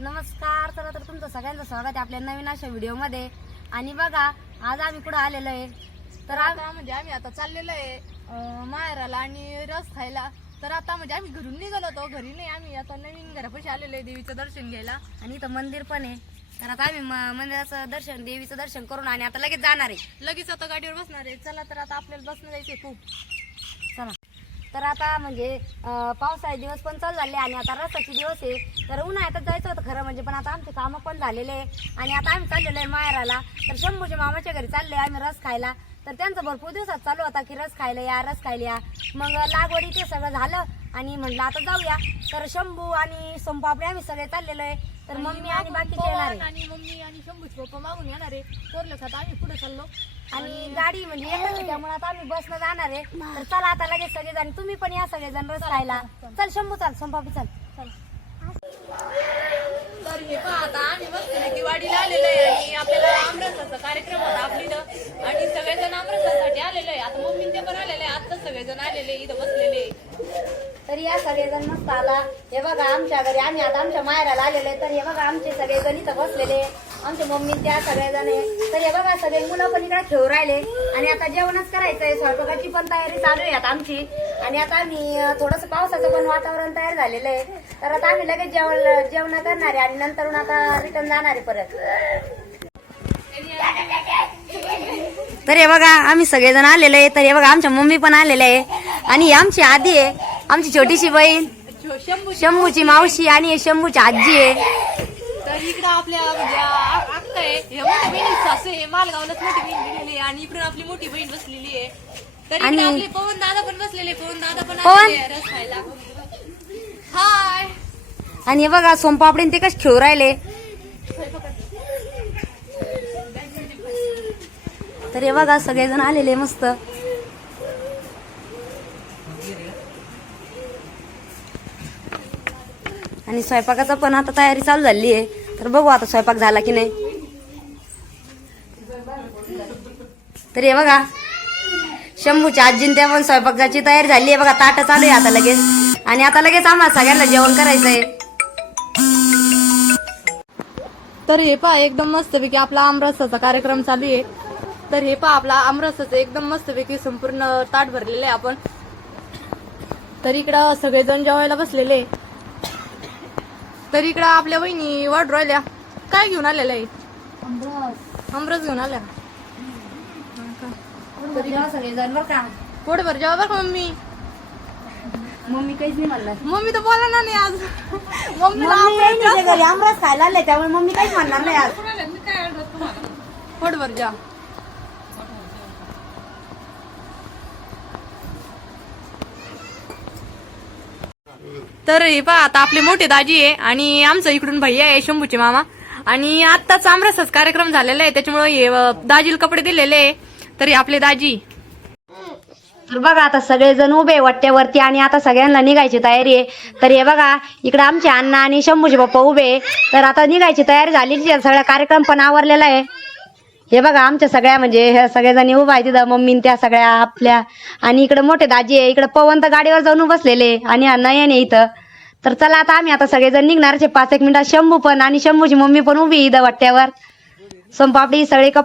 नमस्कार चला तर तुमचं सगळ्यांचं स्वागत आहे आपल्या नवीन अशा व्हिडिओमध्ये. आणि बघा आज आम्ही कुठं आलेलो आहे? तर आता म्हणजे आम्ही आता चाललेलो आहे अं, माहेराला आणि रस खायला. तर आता म्हणजे आम्ही घरून निघालो होतो घरी नाही आम्ही आता नवीन घरापाशी आलेलो आहे देवीचं दर्शन घ्यायला. आणि इथं मंदिर पण आहे. तर आता आम्ही म- मंदिराचं दर्शन देवीचं दर्शन करून आणि आता लगेच जाणार आहे. लगेच आता गाडीवर बसणार आहे. चला तर आता आपल्याला बसणं जायचंय खूप. तर आता म्हणजे अं, पावसाळे दिवस पण चालू झाले आणि आता रसाचे दिवस आहे. तर उन्हाळ्यातच जायचं होतं खरं म्हणजे पण आता आमचे कामं पण झालेले आहे. आणि आता आम्ही चाललेलो आहे माहेराला. तर शंभूच्या मामाच्या घरी चालले आम्ही रस खायला. तर त्यांचं भरपूर दिवसात चालू होता की रस खायला या रस खायला या. मग लागवडी ते सगळं झालं आणि म्हटलं आता जाऊया. तर शंभू आणि संपापडे आम्ही सगळे चाललेलो आहे. तर मम्मी आणि बाकीचे येणार आहे. आणि मम्मी आणि शंभूचे पप्पा मागून येणार आहे. थोरलं आता आम्ही पुढे चाललो. आणि गाडी म्हणजे आहे त्यामुळे आता आम्ही बसनं जाणार आहे. तर चला आता लगेच सगळेजण तुम्ही पण या सगळेजण रस खायला चल शंभू चाल संपापी चल. तर हे पहा आता आम्ही बसलेले दिवाळीला आलेलो आहे आणि आपल्याला आमरसाचा कार्यक्रम होता आपलीनं आणि सगळेजण आमरसासाठी आलेलो आहे. आता मम्मी ते पण आलेले आहे. आता सगळेजण आलेले आहे, इथं आहे. तर या सगळेजण मस्त आला. हे बघा आमच्या घरी आम्ही आता आमच्या मायराला आलेलो आहे. तर हे बघा आमचे सगळेजण इथं बसलेले आमचे मम्मी त्या सगळेजण आहे. तर हे बघा सगळे मुलं पण इकडे खेळू राहिले. आणि आता जेवणच करायचंय स्वयंपाकाची पण तयारी चालू आहे आता आमची. आणि आता आम्ही थोडस पावसाचं पण वातावरण तयार झालेलं आहे. तर आता आम्ही लगेच जेवण जेवण करणार आहे आणि नंतर आता रिटर्न जाणार आहे परत. तर हे बघा आम्ही सगळेजण आलेले आहे. तर हे बघा आमच्या मम्मी पण आलेले आहे. आणि आमची आधी आहे. आमची छोटीशी बहीण शंभूची मावशी आणि शंभूची आजी आहे. तर इकडं आपल्या म्हणजे आ- अक्का आहे. हे मोठी बहीण सासू आहे मालगावलाच मोठी बहीण दिलेली आहे आणि इकडून आपली मोठी बहीण बसलेली आहे. तर इकडे आणि- आपले पवन दादा पण बसलेले पवन दादा पण पवन? आलेले आहे रस खायला हाय. आणि हे बघा सोमपापडीन ते कसे खेळू राहिले. तर हे बघा सगळेजण आलेले मस्त. आणि स्वयंपाकाचा पण आता तयारी चालू झाली आहे. तर बघू आता स्वयंपाक झाला की नाही. तर हे बघा शंभूच्या आजीन त्या पण स्वयंपाकाची तयारी झाली आहे. बघा ताट चालू आहे आता लगेच. आणि आता लगेच आम्हाला सगळ्यांना जेवण करायचंय. तर हे पहा एकदम मस्तपैकी आपला आमरसाचा कार्यक्रम चालू आहे. तर हे पहा आपला आमरसाचं एकदम मस्तपैकी संपूर्ण ताट भरलेलं आहे आपण. तर इकडं सगळेजण जेवायला बसलेले. तर इकडं आपल्या बहिणी वाढ राहिल्या. काय घेऊन आलेल्या आहे? आमरस. घेऊन आल्या. सगळेजण बरं का? पोट भर जेवा बरं का मम्मी? मम्मी काहीच नाही म्हणणार. मम्मी तर बोला ना नाही आज. मम्मीला मम्मी घरी आमरस खायला आले त्यामुळे मम्मी काहीच म्हणणार नाही आज. पोट भर तर हे पहा आता आपले मोठे दाजी आहे आणि आमचं इकडून भैया आहे शंभूचे मामा. आणि आत्ताच आमरसच कार्यक्रम झालेला आहे त्याच्यामुळे हे दाजीला कपडे दिलेले आहे. तर हे आपले दाजी. तर बघा आता सगळेजण उभे वट्ट्यावरती आणि आता सगळ्यांना निघायची तयारी आहे. तर हे बघा इकडे आमचे अण्णा आणि शंभूचे पप्पा उभे तर आता निघायची तयारी झालेली सगळा कार्यक्रम पण आवरलेला आहे. हे बघा आमच्या सगळ्या म्हणजे हे सगळेजणी उभा आहे तिथं मम्मी त्या सगळ्या आपल्या. आणि इकडे मोठे दाजी आहे इकडे पवन तर गाडीवर जाऊन बसलेले आणि अण्णा आहे इथं. तर चला आता आम्ही आता सगळेजण निघणारचे पाच एक मिनिटात शंभू पण आणि शंभूची मम्मी पण उभी इथं वाट्यावर. सोनपापडी सगळे कप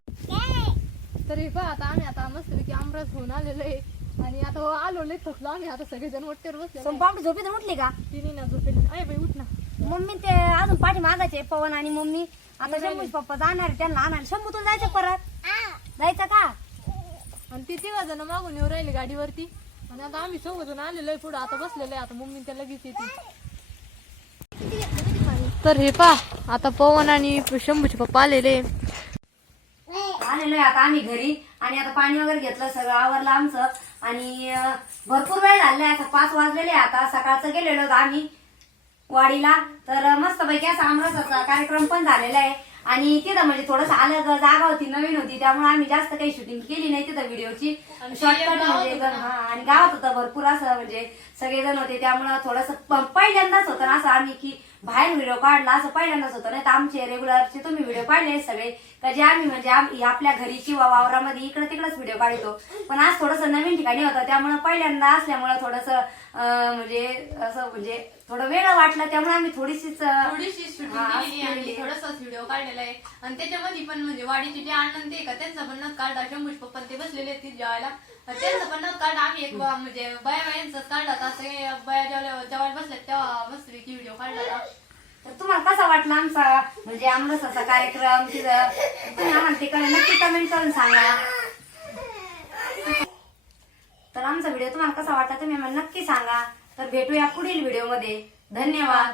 तर हे पहा आता आम्ही आता मस्तपैकी आमरस होऊन आलेलो आहे. आणि आता आलो लय थकलो आम्ही. आता सगळेजण वाटेवर बसले सोनपापडी झोपीत उठली का? तिने ना बाई उठ ना. मम्मी ते अजून पाठी मागायचे पवन आणि मम्मी. आता शंभूचे पप्पा जाणार आहे, त्यांना आणायला. शंभूतून जायचं परत? जायचं का? आणि ती तिघा जण मागून येऊ राहिली गाडीवरती. आणि आता आम्ही सोबतून आलेलो आहे पुढे. आता बसलेलो आहे आता मम्मी त्या लगेच येते. तर हे पा आता पवन आणि शंभूचे पप्पा आलेले. आलेलो आहे आता आम्ही घरी. आणि आता पाणी वगैरे घेतलं सगळं आवरलं आमचं. आणि अं, भरपूर वेळ झालाय आता पाच वाजलेले आहे आता. सकाळचं गेलेलो होतो आम्ही. वाडीला. तर मस्त पैकी असा आमरसाचा कार्यक्रम पण झालेला आहे. आणि तिथं म्हणजे थोडस आलं ग- जागा होती नवीन होती. त्यामुळे आम्ही जास्त काही शूटिंग केली नाही तिथं व्हिडिओची शॉर्टकट म्हणजे हा आणि गावात होतं भरपूर असं म्हणजे सगळेजण होते. त्यामुळं थोडस पहिल्यांदाच होतं ना असं आम्ही की बाहेर व्हिडिओ काढला असं पहिल्यांदाच होतं. नाही तर आमचे रेग्युलरचे तुम्ही व्हिडिओ काढले सगळे. का जे आम्ही म्हणजे आपल्या घरी किंवा वावरामध्ये इकडे तिकडेच व्हिडिओ काढतो. पण आज थोडंसं नवीन ठिकाणी होतं. त्यामुळे पहिल्यांदा असल्यामुळे थोडंसं म्हणजे असं म्हणजे थोडं वेगळं वाटलं. त्यामुळे आम्ही थोडीशीच थोडीशी आहे आहे. थोडासाच व्हिडिओ काढलेला आहे. आणि त्याच्यामध्ये पण म्हणजे वाडीचे जे अण्णा ते का त्यांचा पण नत काढला शंभूज पप्पा ते बसलेले आहेत जेवायला. त्यांचं पण नत आम्ही एक बा- म्हणजे बाया बायांचा काढला. होता सगळे बाया जेवायला जेवायला बसल्यात तेव्हा मस्तपैकी व्हिडिओ काढला होता तर तुम्हाला कसा वाटला आमचा म्हणजे आमरसाचा कार्यक्रम? तिथं तुम्ही आम्हाला तिकडे नक्की कमेंट करून सांगा. तर आमचा व्हिडिओ तुम्हाला कसा वाटला तुम्ही आम्हाला नक्की सांगा. तर भेटूया पुढील व्हिडिओमध्ये धन्यवाद.